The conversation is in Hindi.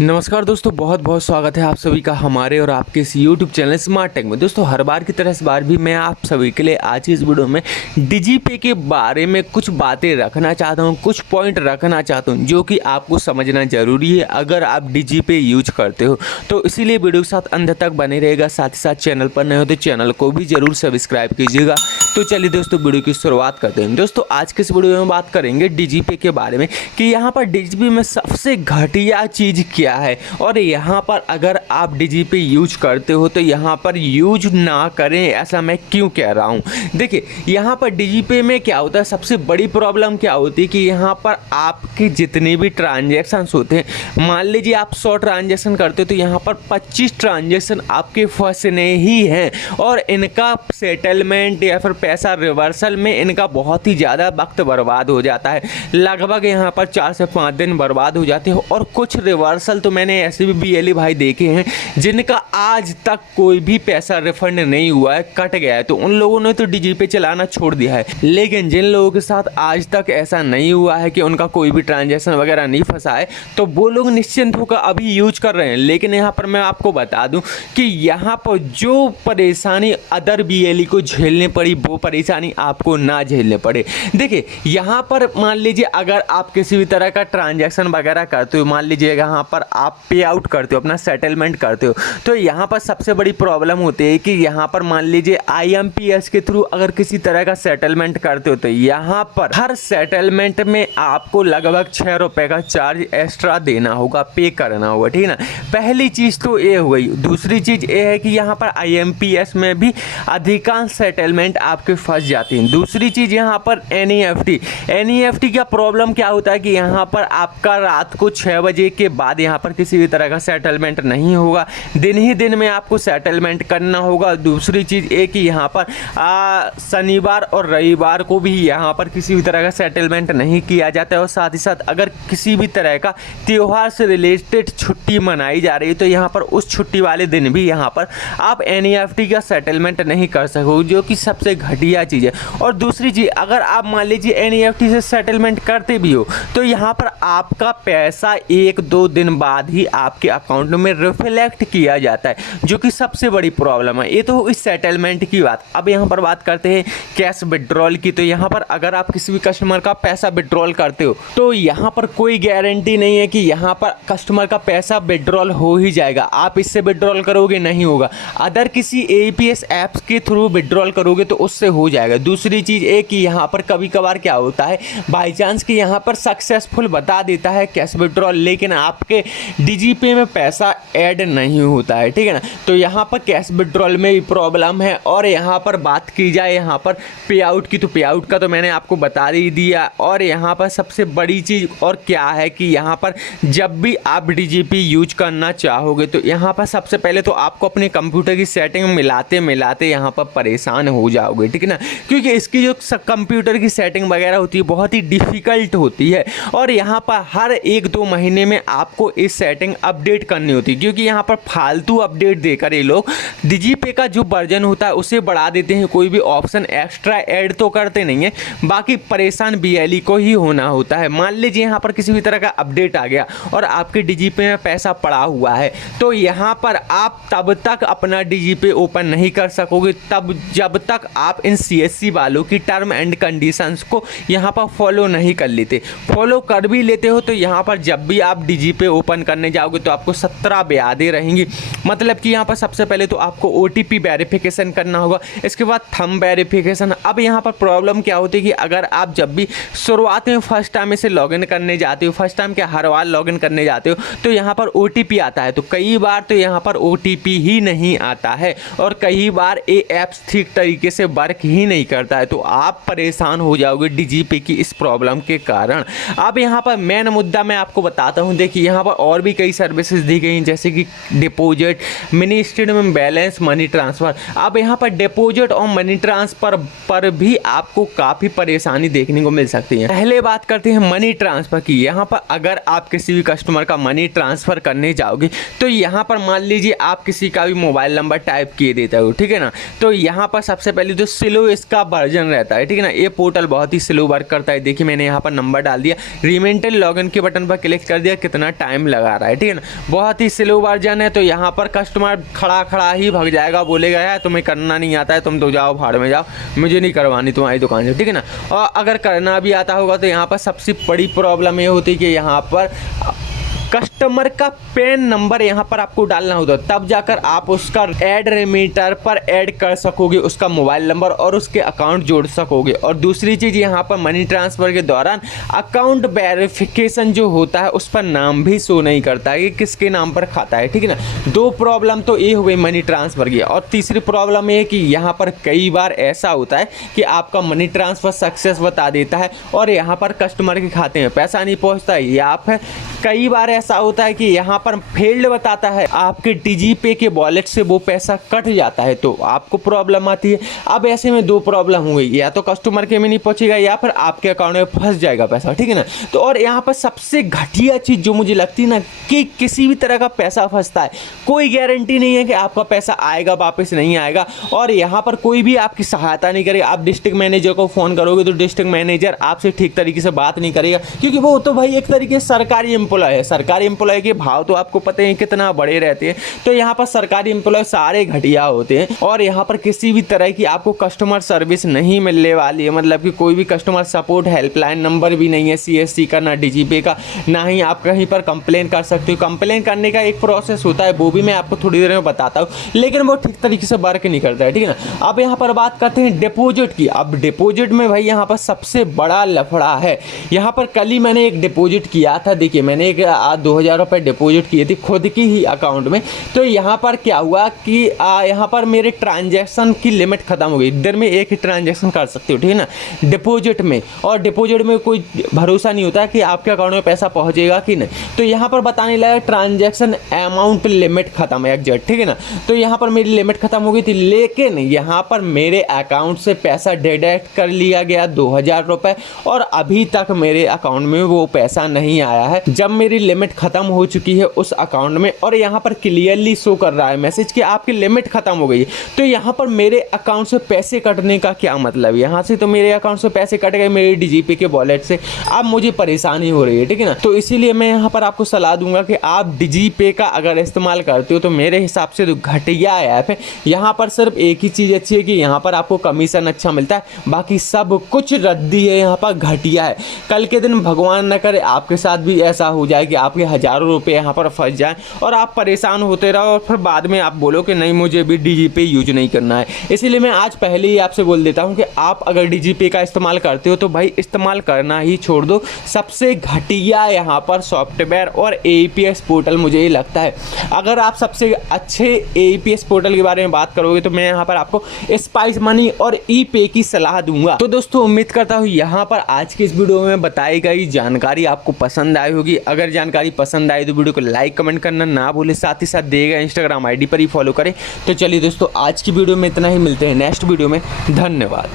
नमस्कार दोस्तों, बहुत बहुत स्वागत है आप सभी का हमारे और आपके इस YouTube चैनल स्मार्ट टेक में। दोस्तों, हर बार की तरह इस बार भी मैं आप सभी के लिए आज इस वीडियो में डिजीपे के बारे में कुछ बातें रखना चाहता हूं, कुछ पॉइंट रखना चाहता हूं जो कि आपको समझना ज़रूरी है अगर आप डिजीपे यूज करते हो। तो इसीलिए वीडियो के साथ अंत तक बने रहेगा। साथ ही साथ चैनल पर नए हो तो चैनल को भी ज़रूर सब्सक्राइब कीजिएगा। तो चलिए दोस्तों, वीडियो की शुरुआत करते हैं। दोस्तों, आज के इस वीडियो में बात करेंगे डिजीपे के बारे में कि यहाँ पर डिजीपे में सबसे घटिया चीज़ क्या है और यहाँ पर अगर आप डिजीपे यूज करते हो तो यहाँ पर यूज ना करें, ऐसा मैं क्यों कह रहा हूँ। देखिए, यहाँ पर डिजीपे में क्या होता है, सबसे बड़ी प्रॉब्लम क्या होती है कि यहाँ पर आपके जितने भी ट्रांजेक्शन्स होते हैं, मान लीजिए आप 100 ट्रांजेक्शन करते हो तो यहाँ पर 25 ट्रांजेक्शन आपके फंसने ही हैं और इनका सेटलमेंट या फिर पैसा रिवर्सल में इनका बहुत ही ज़्यादा वक्त बर्बाद हो जाता है। लगभग यहाँ पर 4 से 5 दिन बर्बाद हो जाते हो और कुछ रिवर्सल तो मैंने ऐसे भी बीएलई भाई देखे हैं जिनका आज तक कोई भी पैसा रिफंड नहीं हुआ है, कट गया है। तो उन लोगों ने तो डिजीपे चलाना छोड़ दिया है, लेकिन जिन लोगों के साथ आज तक ऐसा नहीं हुआ है कि उनका कोई भी ट्रांजेक्शन वगैरह नहीं फंसा है तो वो लोग निश्चिंत होकर अभी यूज कर रहे हैं। लेकिन यहाँ पर मैं आपको बता दूं कि यहाँ पर जो परेशानी अदर बीएलई को झेलने पड़ी वो परेशानी आपको ना झेलने पड़े। देखिए, यहाँ पर मान लीजिए अगर आप किसी भी तरह का ट्रांजैक्शन वगैरह करते हो, मान लीजिए यहाँ पर आप पे आउट करते हो, अपना सेटलमेंट करते हो, तो यहाँ पर सबसे बड़ी प्रॉब्लम होती है कि यहाँ पर मान लीजिए आईएमपीएस के थ्रू अगर किसी तरह का सेटलमेंट करते हो तो यहाँ पर हर सेटलमेंट में आपको लगभग 6 रुपये का चार्ज एक्स्ट्रा देना होगा, पे करना होगा, ठीक है ना। पहली चीज़ तो ये हो गई। दूसरी चीज़ ये है कि यहाँ पर आईएमपीएस में भी अधिकांश सेटलमेंट आपके फंस जाते हैं। दूसरी चीज़ यहाँ पर एनईएफटी का प्रॉब्लम क्या होता है कि यहाँ पर आपका रात को 6 बजे के बाद यहाँ पर किसी भी तरह का सेटलमेंट नहीं होगा, दिन ही दिन में आपको सेटलमेंट करना होगा। दूसरी चीज़ ये कि यहाँ पर शनिवार और रविवार को भी यहाँ पर किसी भी तरह का सेटलमेंट नहीं किया जाता है और साथ ही साथ अगर किसी भी तरह का त्यौहार से रिलेटेड छुट्टी मनाई जा रही है तो यहाँ पर उस छुट्टी वाले दिन भी यहाँ पर आप एनईएफटी का सेटलमेंट नहीं कर सकोगे, जो कि सबसे घटिया चीज़ है। और दूसरी चीज़, अगर आप मान लीजिए एनईएफटी से सेटलमेंट करते भी हो तो यहाँ पर आपका पैसा 1-2 दिन बाद ही आपके अकाउंट में रिफ्लेक्ट किया जाता है, जो कि सबसे बड़ी प्रॉब्लम है। ये तो इस सेटलमेंट की बात। अब यहाँ पर बात करते हैं कैश विड्रॉल की। तो यहाँ पर अगर आप किसी भी कस्टमर का पैसा विड्रॉल करते हो तो यहाँ पर कोई गारंटी नहीं है कि यहाँ पर कस्टमर का पैसा विड्रॉल हो ही जाएगा। आप इससे विड्रॉल करोगे नहीं होगा, अदर किसी एपीएस ऐप्स के थ्रू विड्रॉल करोगे तो उससे हो जाएगा। दूसरी चीज़ एक कि यहाँ पर कभी कभार क्या होता है, बाई चांस कि यहाँ पर सक्सेसफुल बता देता है कैश विड्रॉल, लेकिन आपके डिजीपे में पैसा ऐड नहीं होता है, ठीक है ना। तो यहाँ पर कैश विड्रॉल में भी प्रॉब्लम है। और यहाँ पर बात की जाए यहाँ पर पे आउट की, तो पे आउट का तो मैंने आपको बता ही दिया। और यहाँ पर सबसे बड़ी चीज़ और क्या है कि यहाँ पर जब भी आप डिजीपे यूज करना चाहोगे तो यहाँ पर सबसे पहले तो आपको अपने कंप्यूटर की सेटिंग मिलाते मिलाते यहाँ पर परेशान हो जाओगे, ठीक है ना, क्योंकि इसकी जो कंप्यूटर की सेटिंग वगैरह होती है बहुत ही डिफ़िकल्ट होती है और यहाँ पर हर 1-2 महीने में आपको इस सेटिंग अपडेट करनी होती है, क्योंकि यहाँ पर फालतू अपडेट देकर ये लोग डिजीपे का जो वर्जन होता है उसे बढ़ा देते हैं, कोई भी ऑप्शन एक्स्ट्रा ऐड तो करते नहीं है। बाकी परेशान बीएलई को ही होना होता है। मान लीजिए यहाँ पर किसी भी तरह का अपडेट आ गया और आपके डिजीपे में पैसा पड़ा हुआ है तो यहाँ पर आप तब तक अपना डिजीपे ओपन नहीं कर सकोगे तब जब तक आप इन सीएससी वालों की टर्म एंड कंडीशंस को यहाँ पर फॉलो नहीं कर लेते। फॉलो कर भी लेते हो तो यहाँ पर जब भी आप डिजीपे ओपन करने जाओगे तो आपको 17 ब्यादें रहेंगी। मतलब कि यहाँ पर सबसे पहले तो आपको ओटीपी वेरिफिकेशन करना होगा, इसके बाद थंब वेरिफिकेशन। अब यहाँ पर प्रॉब्लम क्या होती है कि अगर आप जब भी शुरुआत में फर्स्ट टाइम इसे लॉगिन करने जाते हो, फर्स्ट टाइम क्या हर बार लॉगिन करने जाते हो तो यहाँ पर ओटीपी आता है, तो कई बार तो यहाँ पर ओटीपी ही नहीं आता है और कई बार ये ऐप्स ठीक तरीके से वर्क ही नहीं करता है, तो आप परेशान हो जाओगे डिजीपे की इस प्रॉब्लम के कारण। अब यहाँ पर मेन मुद्दा मैं आपको बताता हूँ। देखिए, यहाँ पर और भी कई सर्विसेज दी गई हैं जैसे कि deposit, mini statement balance, money transfer. अब यहाँ पर डिपॉजिट और मनी ट्रांसफ़र पर भी आपको काफ़ी परेशानी देखने को मिल सकती है। पहले बात करते हैं मनी ट्रांसफ़र की। यहाँ पर अगर आप किसी भी कस्टमर का मनी ट्रांसफ़र करने जाओगे तो यहाँ पर मान लीजिए आप किसी का भी मोबाइल नंबर टाइप किए देते हो, ठीक है ना, तो यहाँ पर सबसे पहले जो स्लो इसका वर्जन रहता है, ठीक है ना, ये पोर्टल बहुत ही स्लो वर्क करता है। देखिए, मैंने यहाँ पर नंबर डाल दिया, रिमेंटल लॉगिन के बटन पर क्लिक कर दिया, कितना टाइम लगा रहा है, ठीक है ना। बहुत ही स्लो वर्जन है, तो यहाँ पर कस्टमर खड़ा खड़ा ही भाग जाएगा, बोलेगा यार तुम्हें करना नहीं आता है, तुम तो जाओ भाड़ में जाओ, मुझे नहीं करवानी तुम्हारी दुकान से, ठीक है ना। और अगर करना भी आता होगा तो यहाँ पर सबसे बड़ी प्रॉब्लम ये होती है कि यहाँ पर कस्टमर का पैन नंबर यहाँ पर आपको डालना होता है, तब जाकर आप उसका ऐड रेमीटर पर ऐड कर सकोगे, उसका मोबाइल नंबर और उसके अकाउंट जोड़ सकोगे। और दूसरी चीज़ यहाँ पर मनी ट्रांसफ़र के दौरान अकाउंट वेरिफिकेशन जो होता है उस पर नाम भी शो नहीं करता है कि किसके नाम पर खाता है, ठीक है ना। दो प्रॉब्लम तो ये हो गई मनी ट्रांसफ़र की। और तीसरी प्रॉब्लम ये कि यहाँ पर कई बार ऐसा होता है कि आपका मनी ट्रांसफ़र सक्सेस बता देता है और यहाँ पर कस्टमर के खाते में पैसा नहीं पहुँचता, या फिर कई बार ऐसा होता है कि यहाँ पर फेल्ड बताता है, आपके डीजीपे के वॉलेट से वो पैसा कट जाता है, तो आपको प्रॉब्लम आती है। अब ऐसे में दो प्रॉब्लम हो गई, या तो कस्टमर के में नहीं पहुंचेगा या फिर आपके अकाउंट में फंस जाएगा पैसा, ठीक है ना। तो और यहाँ पर सबसे घटिया चीज़ जो मुझे लगती है ना, कि किसी भी तरह का पैसा फंसता है, कोई गारंटी नहीं है कि आपका पैसा आएगा वापस नहीं आएगा, और यहाँ पर कोई भी आपकी सहायता नहीं करेगा। आप डिस्ट्रिक्ट मैनेजर को फ़ोन करोगे तो डिस्ट्रिक्ट मैनेजर आपसे ठीक तरीके से बात नहीं करेगा, क्योंकि वो तो भाई एक तरीके से सरकारी एम्प्लॉय है। सरकारी एम्प्लॉय के भाव तो आपको पता है कितना बड़े रहते हैं, तो यहाँ पर सरकारी एम्प्लॉय सारे घटिया होते हैं। और यहाँ पर किसी भी तरह की आपको कस्टमर सर्विस नहीं मिलने वाली है, मतलब कि कोई भी कस्टमर सपोर्ट हेल्पलाइन नंबर भी नहीं है सीएससी का, ना डीजीपे का, ना ही आप कहीं पर कंप्लेन कर सकते हो। कंप्लेन करने का एक प्रोसेस होता है, वो भी मैं आपको थोड़ी देर में बताता हूँ, लेकिन वो ठीक तरीके से वर्क नहीं करता है, ठीक है ना। अब यहाँ पर बात करते हैं डिपॉजिट की। अब डिपॉजिट में भाई यहाँ पर सबसे बड़ा लफड़ा है। यहाँ पर कल ही मैंने एक डिपॉजिट किया था, देखिए मैंने एक 2000 रुपये डिपॉजिट किए थे खुद की ही अकाउंट में। तो यहाँ पर क्या हुआ कि यहाँ पर मेरे ट्रांजैक्शन की लिमिट खत्म हो गई। दिन में एक ही ट्रांजैक्शन कर सकते हो, ठीक है ना, डिपॉजिट में। और डिपॉजिट में कोई भरोसा नहीं होता कि आपके अकाउंट में पैसा पहुँचेगा कि नहीं। तो यहाँ पर बताने लगा ट्रांजैक्शन अमाउंट लिमिट खत्म है एग्जैक्ट, ठीक है ना। तो यहाँ पर मेरी लिमिट खत्म हो गई थी, लेकिन यहाँ पर मेरे अकाउंट से पैसा डिडक्ट कर लिया गया 2000 रुपये, और अभी तक मेरे अकाउंट में वो पैसा नहीं आया है, जब मेरी लिमिट खत्म हो चुकी है उस अकाउंट में। और यहाँ पर क्लियरली शो कर रहा है मैसेज कि आपकी लिमिट खत्म हो गई। तो यहाँ पर मेरे अकाउंट से पैसे कटने का क्या मतलब, यहाँ से तो मेरे अकाउंट से पैसे कट गए मेरे डीजीपे के वॉलेट से, अब मुझे परेशानी हो रही है, ठीक है ना। तो इसीलिए मैं यहाँ पर आपको सलाह दूंगा कि आप डीजीपे का अगर इस्तेमाल करते हो तो मेरे हिसाब से तो घटिया ऐप है। यहाँ पर सिर्फ एक ही चीज़ अच्छी है कि यहाँ पर आपको कमीशन अच्छा मिलता है, बाकी सब कुछ रद्दी है, यहाँ पर घटिया है। कल के दिन भगवान न करे आपके साथ भी ऐसा हो जाए कि आपके हज़ारों रुपए यहाँ पर फंस जाए और आप परेशान होते रहो, और फिर बाद में आप बोलो कि नहीं मुझे भी डीजीपे यूज नहीं करना है। इसीलिए मैं आज पहले ही आपसे बोल देता हूँ कि आप अगर डीजीपे का इस्तेमाल करते हो तो भाई इस्तेमाल करना ही छोड़ दो। सबसे घटिया यहाँ पर सॉफ्टवेयर और एईपीएस पोर्टल मुझे ये लगता है। अगर आप सबसे अच्छे एईपीएस पोर्टल के बारे में बात करोगे तो मैं यहाँ पर आपको स्पाइस मनी और ई पे की सलाह दूंगा। तो दोस्तों उम्मीद करता हूँ यहाँ पर आज की इस वीडियो में बताई गई जानकारी आपको पसंद आई होगी। अगर जानकारी पसंद आई तो वीडियो को लाइक कमेंट करना ना भूले, साथ ही साथ दिए गए इंस्टाग्राम आईडी पर ही फॉलो करें। तो चलिए दोस्तों आज की वीडियो में इतना ही, मिलते हैं नेक्स्ट वीडियो में। धन्यवाद।